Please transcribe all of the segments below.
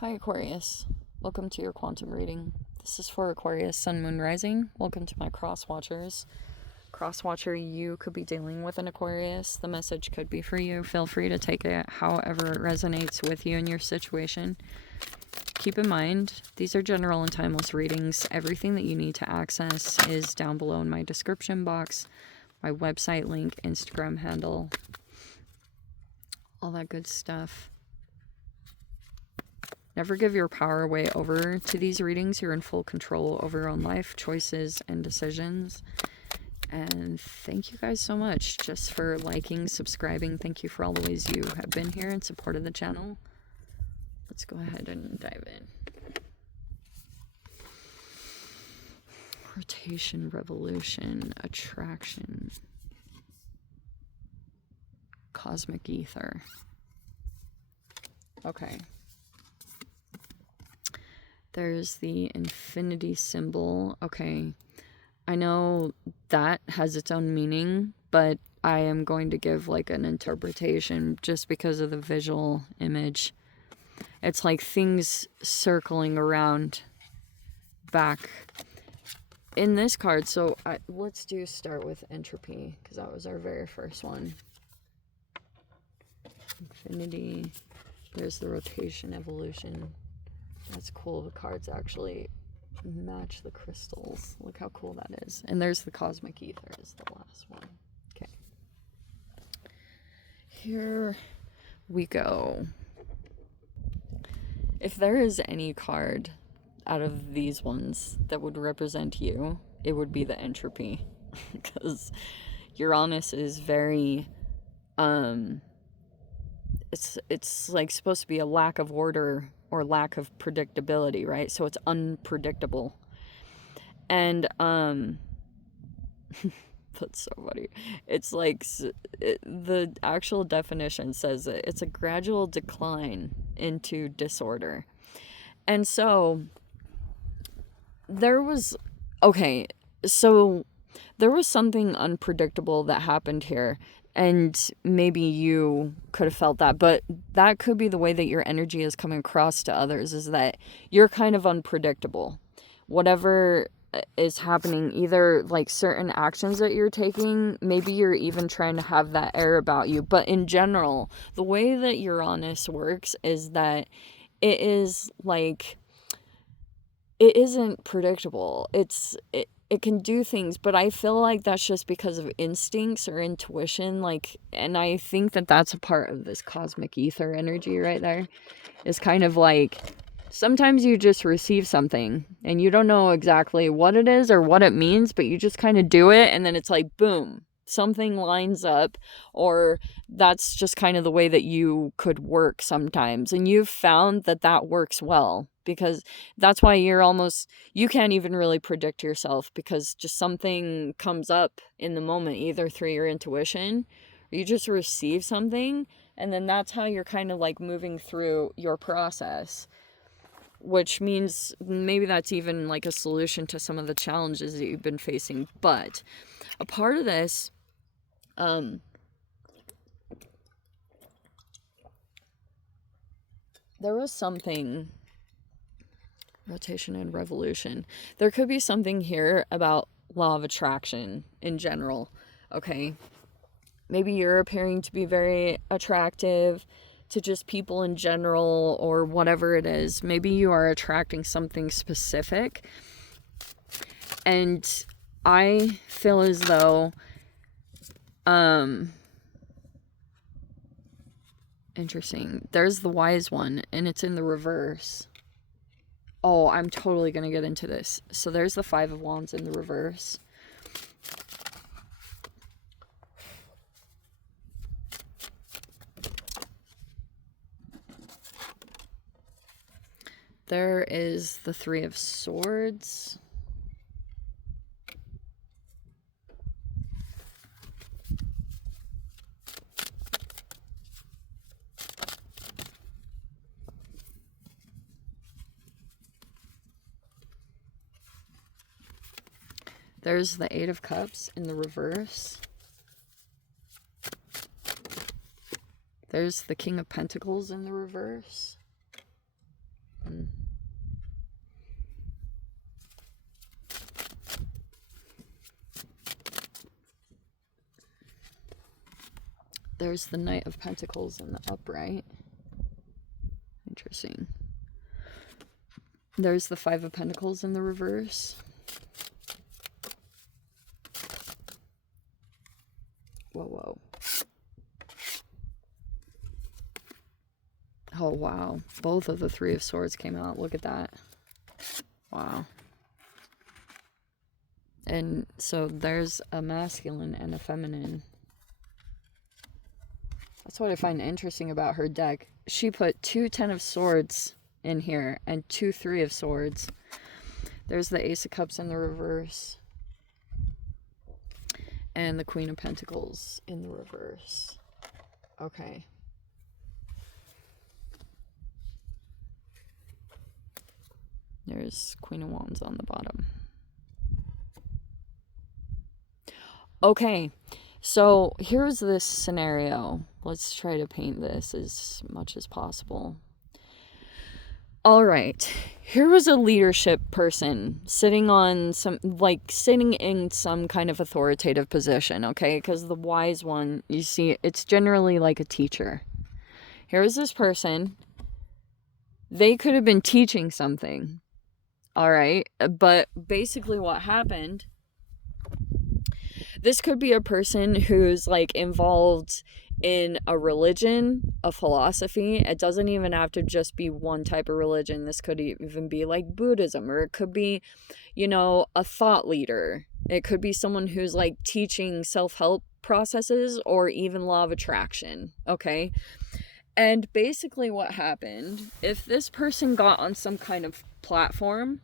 Hi Aquarius, welcome to your quantum reading. This is for Aquarius Sun Moon Rising. Welcome to my cross watchers. Cross watcher, you could be dealing with an Aquarius. The message could be for you. Feel free to take it however it resonates with you in your situation. Keep in mind, these are general and timeless readings. Everything that you need to access is down below in my description box, my website link, Instagram handle, all that good stuff. Never give your power away over to these readings. You're in full control over your own life, choices, and decisions. And thank you guys so much just for liking, subscribing. Thank you for all the ways you have been here and supported the channel. Let's go ahead and dive in. Rotation, revolution, attraction, cosmic ether. Okay. There's the infinity symbol. Okay. I know that has its own meaning, but I am going to give like an interpretation just because of the visual image. It's like things circling around back in this card. So let's start with entropy, because that was our very first one. Infinity. There's the rotation, evolution. That's cool. The cards actually match the crystals. Look how cool that is. And there's the cosmic ether is the last one. Okay. Here we go. If there is any card out of these ones that would represent you, it would be the entropy. Because Uranus is very it's like supposed to be a lack of order or lack of predictability, right? So it's unpredictable. And that's so funny. It's like the actual definition says that it's a gradual decline into disorder. And so there was something unpredictable that happened here. And maybe you could have felt that, but that could be the way that your energy is coming across to others, is that you're kind of unpredictable. Whatever is happening, either like certain actions that you're taking, maybe you're even trying to have that air about you. But in general, the way that Uranus works is that it is like, it isn't predictable. It can do things, but I feel like that's just because of instincts or intuition. Like, and I think that that's a part of this cosmic ether energy right there. It's kind of like, sometimes you just receive something and you don't know exactly what it is or what it means, but you just kind of do it. And then it's like, boom, something lines up, or that's just kind of the way that you could work sometimes. And you've found that that works well, because that's why you can't even really predict yourself, because just something comes up in the moment, either through your intuition or you just receive something, and then that's how you're kind of like moving through your process, which means maybe that's even like a solution to some of the challenges that you've been facing. But a part of this, there was something, rotation and revolution. There could be something here about law of attraction in general, okay? Maybe you're appearing to be very attractive to just people in general, or whatever it is. Maybe you are attracting something specific. And I feel as though, interesting. There's the wise one, and it's in the reverse. Oh, I'm totally going to get into this. So there's the 5 of Wands in the reverse. There is the 3 of Swords. There's the 8 of Cups in the reverse. There's the King of Pentacles in the reverse. There's the Knight of Pentacles in the upright. Interesting. There's the Five of Pentacles in the reverse. Whoa, whoa. Oh, wow. Both of the Three of Swords came out. Look at that. Wow. And so there's a masculine and a feminine. That's what I find interesting about her deck. She put 2 Ten of Swords in here and 2 Three of Swords. There's the Ace of Cups in the reverse. And the Queen of Pentacles in the reverse. Okay. There's Queen of Wands on the bottom. Okay, so here's this scenario. Let's try to paint this as much as possible. All right, here was a leadership person sitting in some kind of authoritative position, okay? Because the wise one, you see, it's generally like a teacher. Here was this person. They could have been teaching something, all right? But basically what happened, this could be a person who's like involved in a religion, a philosophy. It doesn't even have to just be one type of religion. This could even be like Buddhism, or it could be, you know, a thought leader. It could be someone who's like teaching self-help processes or even law of attraction, okay? And basically what happened, if this person got on some kind of platform,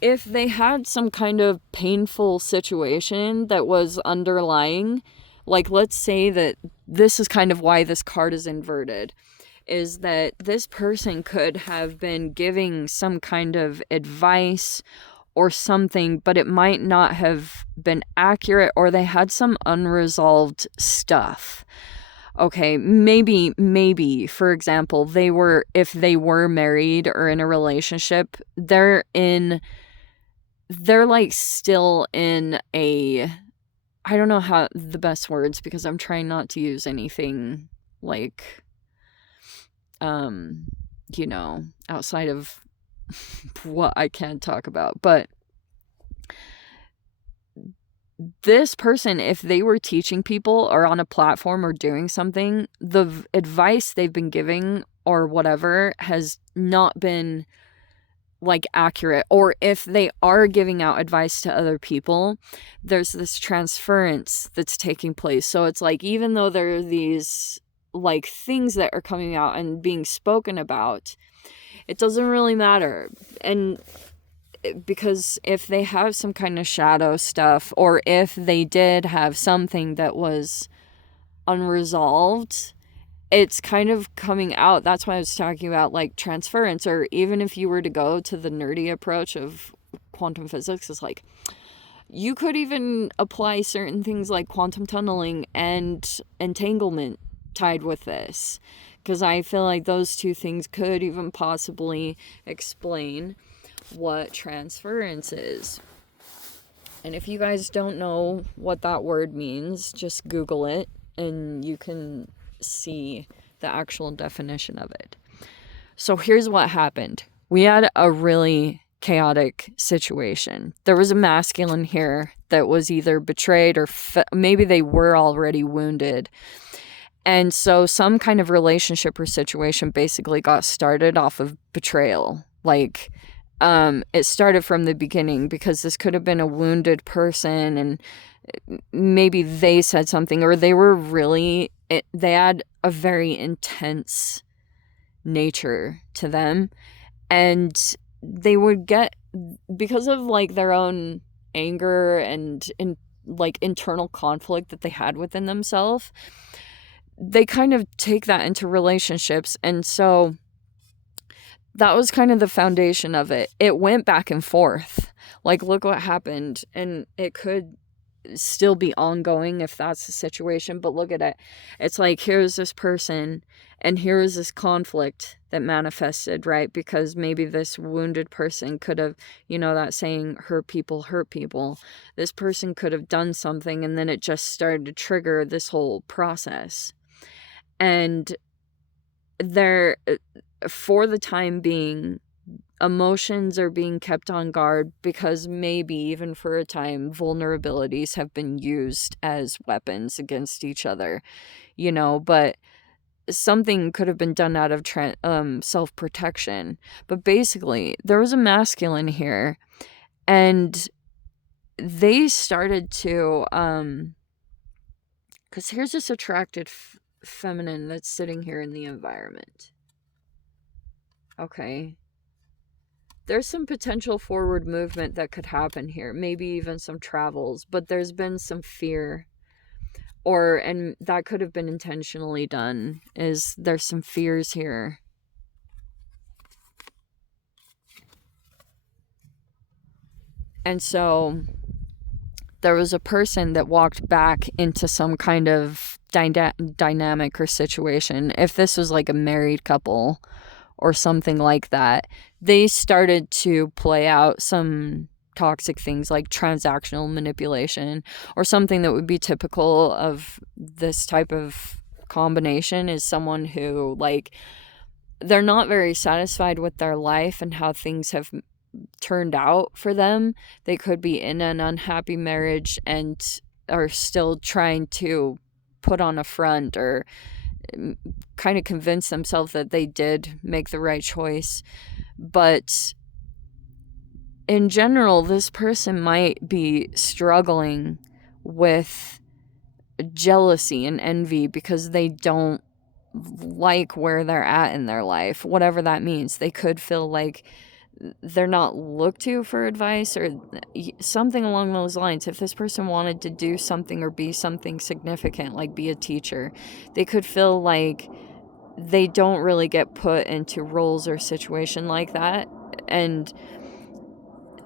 if they had some kind of painful situation that was underlying, like let's say that this is kind of why this card is inverted, is that this person could have been giving some kind of advice or something, but it might not have been accurate, or they had some unresolved stuff. Okay, maybe, for example, if they were married or in a relationship, they're like still in a, I don't know how the best words, because I'm trying not to use anything like, you know, outside of what I can talk about. But this person, if they were teaching people or on a platform or doing something, the advice they've been giving or whatever has not been like accurate. Or if they are giving out advice to other people, there's this transference that's taking place. So it's like, even though there are these like things that are coming out and being spoken about, it doesn't really matter. And because if they have some kind of shadow stuff, or if they did have something that was unresolved, it's kind of coming out. That's why I was talking about like transference. Or even if you were to go to the nerdy approach of quantum physics, it's like you could even apply certain things like quantum tunneling and entanglement tied with this, because I feel like those two things could even possibly explain what transference is. And if you guys don't know what that word means, just Google it and you can see the actual definition of it. So here's what happened. We had a really chaotic situation. There was a masculine here that was either betrayed or maybe they were already wounded. And so some kind of relationship or situation basically got started off of betrayal. Like, it started from the beginning, because this could have been a wounded person and maybe they said something, or they were really, they had a very intense nature to them, and they would get, because of like their own anger and like internal conflict that they had within themselves, they kind of take that into relationships. And so that was kind of the foundation of it. It went back and forth. Like, look what happened. And still be ongoing if that's the situation. But look at it. It's like, here's this person and here's this conflict that manifested, right? Because maybe this wounded person could have, you know, that saying, hurt people hurt people. This person could have done something, and then it just started to trigger this whole process. And there, for the time being, emotions are being kept on guard because maybe even for a time vulnerabilities have been used as weapons against each other, you know. But something could have been done out of self-protection. But basically there was a masculine here, and they started to because here's this attracted feminine that's sitting here in the environment. Okay, there's some potential forward movement that could happen here, maybe even some travels, but there's been some fear, and that could have been intentionally done, is there's some fears here. And so there was a person that walked back into some kind of dynamic or situation. If this was like a married couple or something like that, they started to play out some toxic things like transactional manipulation, or something that would be typical of this type of combination is someone who, like, they're not very satisfied with their life and how things have turned out for them. They could be in an unhappy marriage and are still trying to put on a front or kind of convince themselves that they did make the right choice. But in general, this person might be struggling with jealousy and envy because they don't like where they're at in their life, whatever that means. They could feel like they're not looked to for advice or something along those lines. If this person wanted to do something or be something significant, like be a teacher, they could feel like they don't really get put into roles or situation like that. And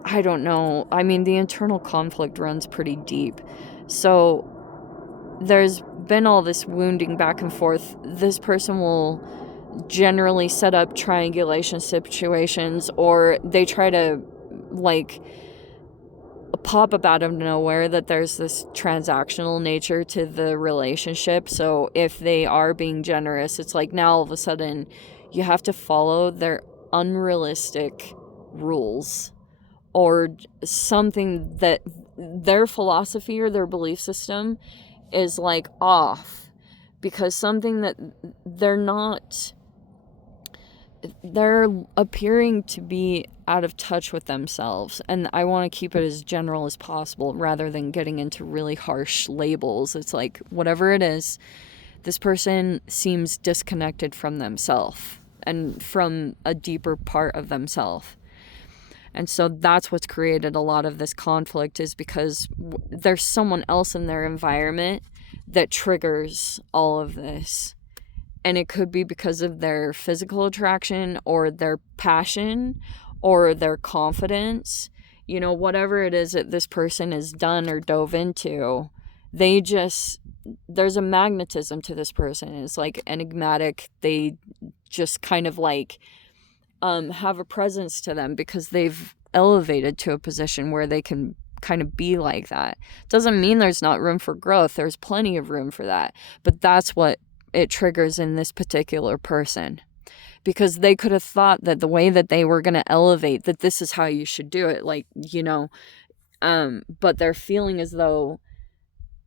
I don't know. I mean, the internal conflict runs pretty deep. So there's been all this wounding back and forth. This person will generally set up triangulation situations, or they try to, like, pop up out of nowhere that there's this transactional nature to the relationship. So if they are being generous, it's like now all of a sudden you have to follow their unrealistic rules, or something that their philosophy or their belief system is like off, because something that they're appearing to be out of touch with themselves. And I want to keep it as general as possible rather than getting into really harsh labels. It's like, whatever it is, this person seems disconnected from themselves and from a deeper part of themselves. And so that's what's created a lot of this conflict, is because there's someone else in their environment that triggers all of this. And it could be because of their physical attraction or their passion or their confidence. You know, whatever it is that this person has done or dove into, there's a magnetism to this person. It's like enigmatic. They just kind of like have a presence to them because they've elevated to a position where they can kind of be like that. Doesn't mean there's not room for growth. There's plenty of room for that. But that's what it triggers in this particular person, because they could have thought that the way that they were going to elevate, that this is how you should do it, like, you know, but they're feeling as though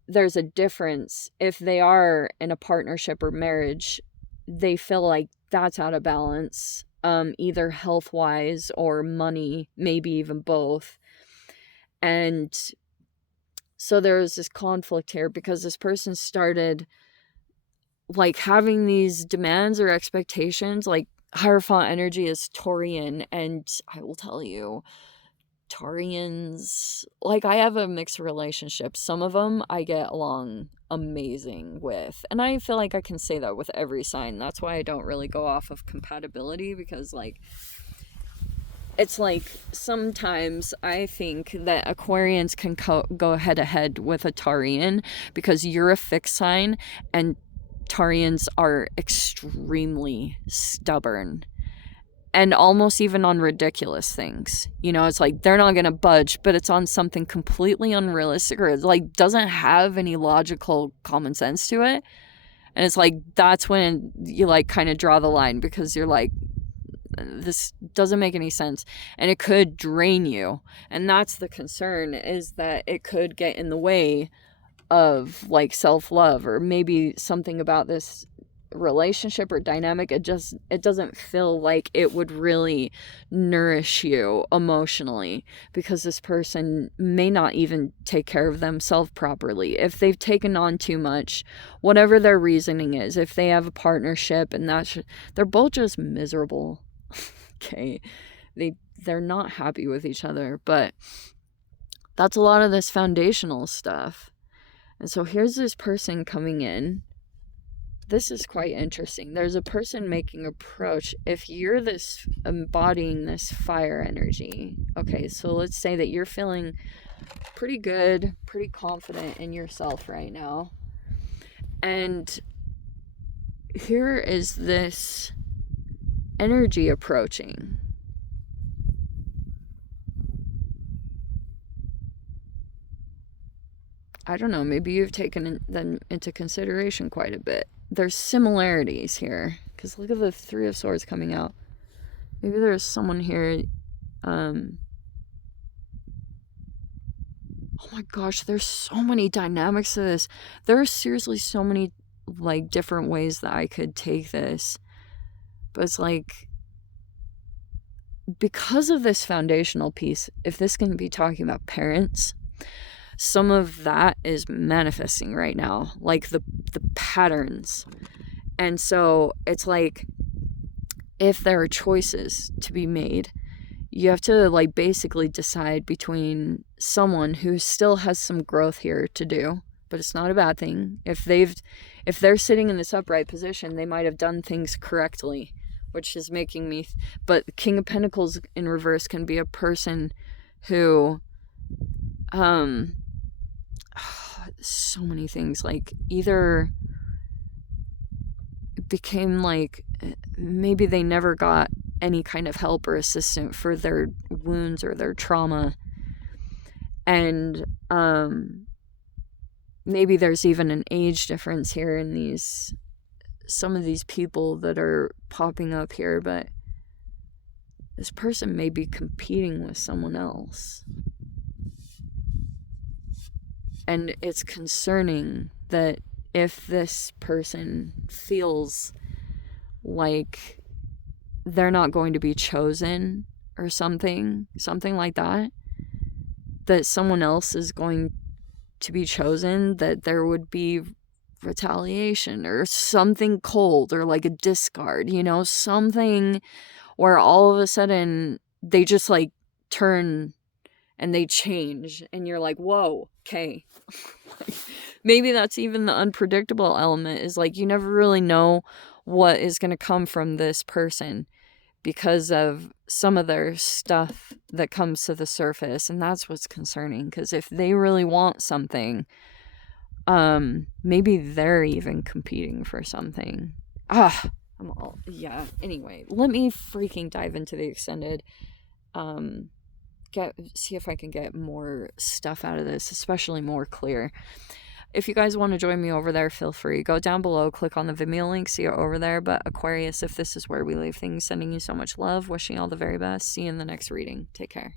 there's a difference. If they are in a partnership or marriage, they feel like that's out of balance, either health-wise or money, maybe even both. And so there's this conflict here because this person started like having these demands or expectations. Like, Hierophant energy is Taurian, and I will tell you, Taurians, like, I have a mixed relationship. Some of them I get along amazing with, and I feel like I can say that with every sign. That's why I don't really go off of compatibility, because, like, it's like sometimes I think that Aquarians can go head to head with a Taurean because you're a fixed sign and Taurians are extremely stubborn and almost even on ridiculous things. You know, it's like they're not going to budge, but it's on something completely unrealistic or like doesn't have any logical common sense to it. And it's like that's when you like kind of draw the line because you're like, this doesn't make any sense, and it could drain you. And that's the concern, is that it could get in the way of like self-love, or maybe something about this relationship or dynamic. It doesn't feel like it would really nourish you emotionally, because this person may not even take care of themselves properly. If they've taken on too much, whatever their reasoning is, if they have a partnership and they're both just miserable. Okay, they're not happy with each other, but that's a lot of this foundational stuff. And so here's this person coming in. This is quite interesting. There's a person making approach. If you're this embodying this fire energy, okay, so let's say that you're feeling pretty good, pretty confident in yourself right now, and here is this energy approaching. I don't know, maybe you've taken them into consideration quite a bit. There's similarities here, because look at the Three of Swords coming out. Maybe there's someone here, oh my gosh, there's so many dynamics to this. There are seriously so many like different ways that I could take this. But it's like, because of this foundational piece, if this can be talking about parents, some of that is manifesting right now, like the patterns. And so it's like, if there are choices to be made, you have to like basically decide between someone who still has some growth here to do, but it's not a bad thing. If they're sitting in this upright position, they might have done things correctly, which is making me, but King of Pentacles in reverse can be a person who, so many things, like either became like, maybe they never got any kind of help or assistance for their wounds or their trauma. And maybe there's even an age difference here in some of these people that are popping up here, but this person may be competing with someone else. And it's concerning that if this person feels like they're not going to be chosen or something like that, that someone else is going to be chosen, that there would be retaliation or something cold, or like a discard, you know, something where all of a sudden they just like turn and they change, and you're like, whoa, okay. Maybe that's even the unpredictable element, is like you never really know what is going to come from this person because of some of their stuff that comes to the surface. And that's what's concerning, because if they really want something, maybe they're even competing for something. Anyway, let me freaking dive into the extended, see if I can get more stuff out of this, especially more clear. If you guys want to join me over there, feel free. Go down below, click on the Vimeo link, see it over there. But Aquarius, if this is where we leave things, sending you so much love, wishing you all the very best. See you in the next reading. Take care.